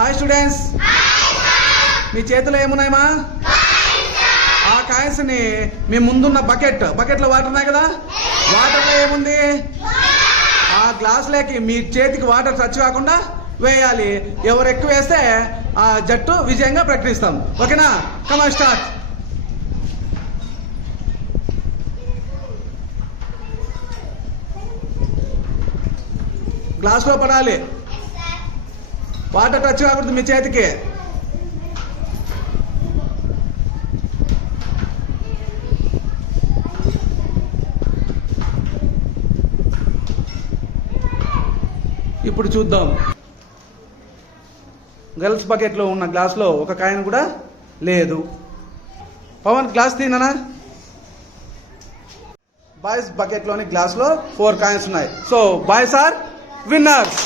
Hi students, మీ చేతిలో ఏమున్నాయమ్మా? ఆ coins ని మీ ముందున్న బకెట్లో వాటర్ ఉన్నాయి కదా, వాటర్లో ఏముంది? ఆ గ్లాసులోకి మీ చేతికి వాటర్ టచ్ కాకుండా వేయాలి. ఎవరు ఎక్కువ వేస్తే ఆ జట్టు విజయంగా ప్రకటిస్తాం. ఓకేనా? Come on start. గ్లాసులో పడాలి, వాటర్ టచ్ కాకూడదు మీ చేతికి. ఇప్పుడు చూద్దాం. గర్ల్స్ బకెట్లో ఉన్న గ్లాస్లో ఒక కాయిన్ కూడా లేదు. పవన్ గ్లాస్ తీనా? బాయ్స్ బకెట్లోని గ్లాస్లో 4 కాయిన్స్ ఉన్నాయి. So boys are winners.